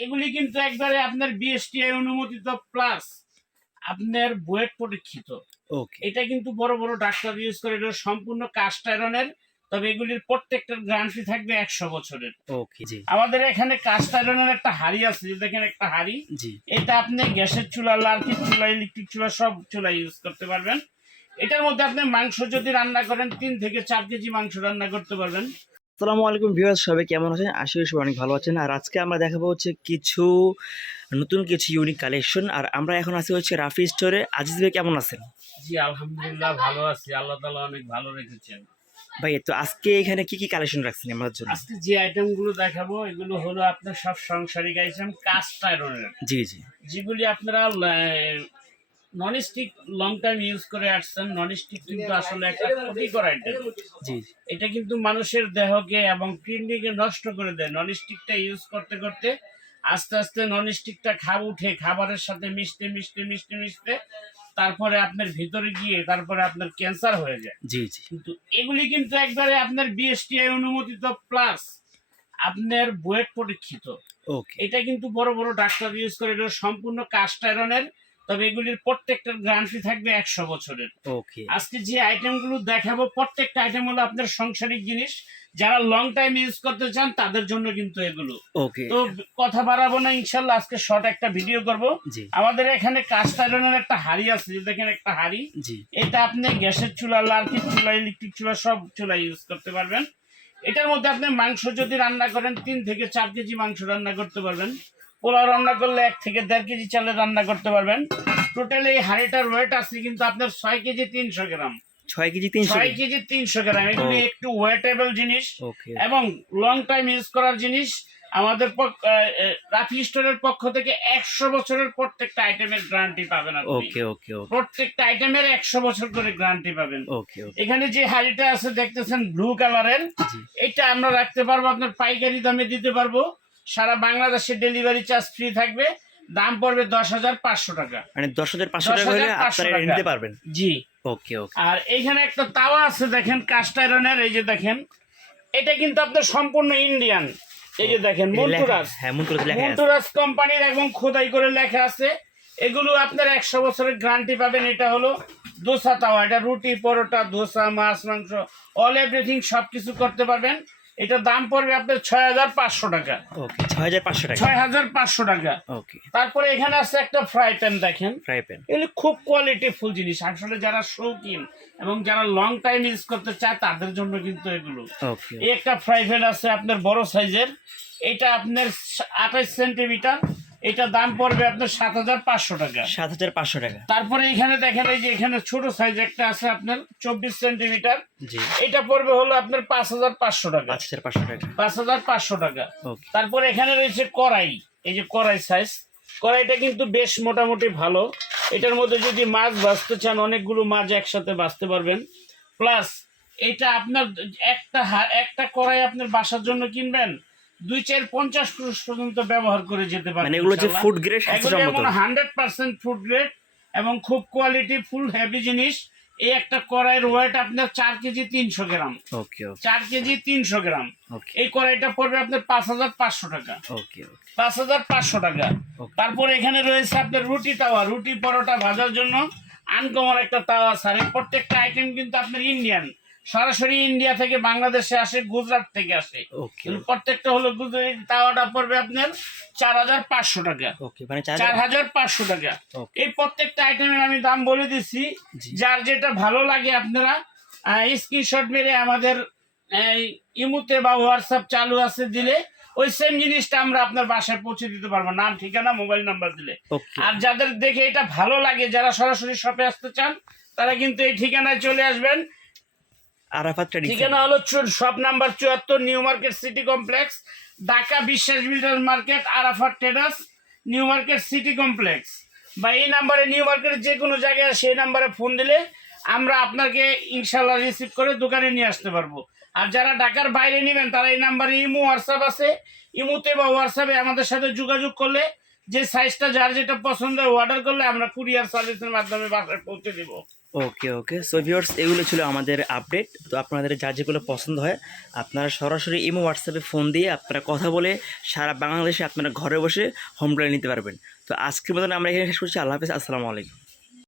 এগুলি কিন্তু একবারে আপনার বিএসটিআই অনুমোদিত প্লাস আপনার বুয়েট পরীক্ষিত ওকে এটা কিন্তু বড় বড় ডাক্তার ইউজ করে এটা সম্পূর্ণ কাস্ট আয়রনের তবে এগুলির প্রত্যেকটার গ্যারান্টি থাকবে একশো বছরের। ওকে জি। আমাদের এখানে কাস্ট আয়রনের একটা হাড়ি আছে দেখেন একটা হাড়ি। জি। এটা আপনি গ্যাসের চুলা লার্কির চুলা ইলেকট্রিক চুলা সব চুলা ইউজ করতে পারবেন। এটার মধ্যে আপনি মাংস যদি রান্না করেন তিন থেকে চার কেজি মাংস রান্না করতে পারবেন। আসসালামু আলাইকুম ভিউয়ার্স সবাই কেমন আছেন? আশা করি সবাই অনেক ভালো আছেন। আর আজকে আমরা দেখাবো হচ্ছে কিছু নতুন কিছু ইউনিক কালেকশন আর আমরা এখন আছি হচ্ছে রাফি স্টোরে আজিজ ভাই কেমন আছেন? জি আলহামদুলিল্লাহ ভালো আছি। আল্লাহ তালা অনেক ভালো রেখেছেন। ভাই তো আজকে এখানে কি কি কালেকশন রাখছেন আমাদের জন্য? আজকে যে আইটেমগুলো দেখাবো এগুলো হলো আপনার সব সাংসারিক আইটেম কাস্ট আয়রনের জি জি। যেগুলি আপনারা non stick long time use করে আসছেন। নন স্টিক কিন্তু আসলে একটা ক্ষতিকর আইটেম জি এটা কিন্তু মানুষের দেহকে এবং কিডনিকে নষ্ট করে দেয়। নন স্টিকটা ইউজ করতে করতে আস্তে আস্তে নন স্টিকটা খাব উঠে খাবারের সাথে মিশতে মিশতে মিশতে মিশতে তারপরে আপনার ভিতরে গিয়ে তারপরে আপনার ক্যান্সার হয়ে যায়। জি জি। কিন্তু এগুলি কিন্তু একবারে আপনার বিএসটিআই অনুমোদিত প্লাস আপনার বুয়েট পরীক্ষিত ওকে এটা কিন্তু বড় বড় ডাক্তার ইউজ করে। এটা সম্পূর্ণ কাস্ট আয়রনের তবে এগুলির প্রত্যেকটার গ্যারান্টি থাকবে একশো বছরের। ওকে আজকে যে আইটেমগুলো দেখাবো প্রত্যেকটা আইটেম হলো আপনার সাংসারিক জিনিস। যারা লং টাইম ইউজ করতে চান তাদের জন্য কিন্তু এগুলো। ওকে তো কথা বাড়াবো না ইনশাল্লাহ আজকে শর্ট একটা ভিডিও করব। আমাদের এখানে কাস্ট আয়রনের একটা হাড়ি আছে দেখেন একটা হাড়ি। জি। এটা আপনি গ্যাসের চুলা লার্কির চুলা ইলেকট্রিক চুলা সব চুলা ইউজ করতে পারবেন। এটার মধ্যে আপনি মাংস যদি রান্না করেন তিন থেকে চার কেজি মাংস রান্না করতে পারবেন। পোলাও রান্না করলে এক থেকে দেড় কেজি চালে রান্না করতে পারবেন। টোটাল এই হাঁড়িটার ওয়েট আছে কিন্তু আপনার ছয় কেজি তিনশো গ্রাম। ছয় কেজি তিনশো ছয় কেজি তিনশো গ্রাম। এগুলি একটু ওয়েটেবল জিনিস এবং লং টাইম ইউজ করার জিনিস। আমাদের রাফি স্টোরের পক্ষ থেকে একশো বছরের প্রত্যেকটা আইটেমের গ্যারান্টি পাবেন ওকে ওকে প্রত্যেকটা আইটেমের একশো বছর করে গ্যারান্টি পাবেন। ওকে এখানে যে হাড়িটা আছে দেখতেছেন ব্লু কালারের এটা আমরা রাখতে পারব আপনার পাইকারি দামে দিতে পারব। সারা বাংলাদেশে ডেলিভারি চার্জ ফ্রি থাকবে। দাম পড়বে দশ হাজার পাঁচশো টাকা। মানে দশ হাজার পাঁচশো টাকা হলে আপনারা নিতে পারবেন? জি। ওকে ওকে। আর এইখানে একটা তাওয়া আছে দেখেন কাস্ট আয়রনের এই যে দেখেন। এটা কিন্তু আপনার সম্পূর্ণ ইন্ডিয়ান এই যে দেখেন মন্টুরাজ হ্যাঁ মন্টুরাজ লেখা মন্টুরাজ কোম্পানির এবং খোদাই করে লেখা আছে। এগুলো আপনার একশো বছরের গ্যারান্টি পাবেন। এটা হলো দোসা তাওয়া। এটা রুটি পরোটা দোসা মাছ মাংস অল এভরিথিং সব কিছু করতে পারবেন। এটা দাম পড়বে আপনার ছয় হাজার পাঁচশো টাকা। ওকে ছয় হাজার পাঁচশো টাকা। ছয় হাজার পাঁচশো টাকা। ওকে তারপরে এখানে আছে একটা ফ্রাই প্যান দেখেন। ফ্রাই প্যান এগুলো খুব কোয়ালিটি ফুল জিনিস। আসলে যারা শৌখিন এবং যারা লং টাইম ইউজ করতে চায় তাদের জন্য কিন্তু এগুলো। একটা ফ্রাই প্যান আছে আপনার বড় সাইজের এটা আপনার আঠাশ সেন্টিমিটার এটা দাম পড়বে আপনার সাত হাজার পাঁচশো টাকা। সাত হাজার পাঁচশো টাকা। তারপরে এখানে দেখেন এই যে এখানে ছোট সাইজ একটা আছে আপনার চব্বিশ সেন্টিমিটার। জি। এটা পড়বে হলো আপনার পাঁচ হাজার পাঁচশো টাকা। পাঁচ হাজার পাঁচশো টাকা। পাঁচ হাজার পাঁচশো টাকা। তারপরে এখানে রয়েছে কড়াই এই যে কড়াই সাইজ কড়াইটা কিন্তু বেশ মোটামুটি ভালো। এটার মধ্যে যদি মাছ বাঁচতে চান অনেকগুলো মাছ একসাথে বাঁচতে পারবেন। প্লাস এটা আপনার একটা একটা কড়াই আপনার বাসার জন্য কিনবেন দুই চার পঞ্চাশ পুরুষ পর্যন্ত ব্যবহার করে যেতে পারবেন মানে এগুলো যে ফুড গ্রেড এগুলো হান্ড্রেড পার্সেন্ট ফুড গ্রেড এবং খুব কোয়ালিটি ফুল হেভি জিনিস এই একটা কড়াইয়ের ওয়েট আপনার চার কেজি তিনশো গ্রাম। চার কেজি তিনশো গ্রাম। এই কড়াইটা পড়বে আপনার পাঁচ হাজার পাঁচশো টাকা। পাঁচ হাজার পাঁচশো টাকা। তারপর এখানে রয়েছে আপনার রুটি তাওয়া। রুটি পরোটা ভাজার জন্য আনকমন একটা তাওয়া স্যার প্রত্যেকটা আইটেম কিন্তু আপনার ইন্ডিয়ান সরাসরি ইন্ডিয়া থেকে বাংলাদেশে আসে গুজরাট থেকে আসে। প্রত্যেকটা হলো গুজরাট তাওয়াটা পড়বে আপনার চার হাজার পাঁচশো টাকা। মানে চার হাজার পাঁচশো টাকা। এই প্রত্যেকটা আইটেমের আমি দাম বলে দিচ্ছি যার যেটা ভালো লাগে আপনারা স্ক্রিনশট মেরে আমাদের ইমুতে বা হোয়াটসঅ্যাপ চালু আছে দিলে ওই সেম জিনিসটা আমরা আপনার বাসায় পৌঁছে দিতে পারব। নাম ঠিকানা মোবাইল নাম্বার দিলে। আর যাদের দেখে এটা ভালো লাগে যারা সরাসরি শপে আসতে চান তারা কিন্তু এই ঠিকানায় চলে আসবেন। আরাফাত ঠিকানা হলো শপ নাম্বার চুয়াত্তর new market city complex Dhaka Biswas builder market Arafat traders new market city complex বা এই নাম্বারে নিউ মার্কেটের যে কোনো জায়গায় সেই নাম্বারে ফোন দিলে আমরা আপনাকে ইনশাল্লাহ রিসিভ করে দোকানে নিয়ে আসতে পারব। আর যারা ঢাকার বাইরে নেবেন তারা এই নাম্বারে ইমো হোয়াটসঅ্যাপ আছে। ইমোতে বা হোয়াটসঅ্যাপে আমাদের সাথে যোগাযোগ করলে যে সাইজটা যার যেটা পছন্দ হয় অর্ডার করলে আমরা কুরিয়ার সার্ভিসের মাধ্যমে বাসায় পৌঁছে দেবো। ওকে ওকে। সো ভিউয়ার্স এগুলো ছিল আমাদের আপডেট তো আপনাদের যা যেগুলো পছন্দ হয়, আপনারা সরাসরি ইমো হোয়াটসঅ্যাপে ফোন দিয়ে আপনারা কথা বলে সারা বাংলাদেশে আপনারা ঘরে বসে হোম ডেলিভারি নিতে পারবেন। তো আজকের মতন আমরা এখানে শেষ করছি। আল্লাহ হাফিজ, আসসালামু আলাইকুম।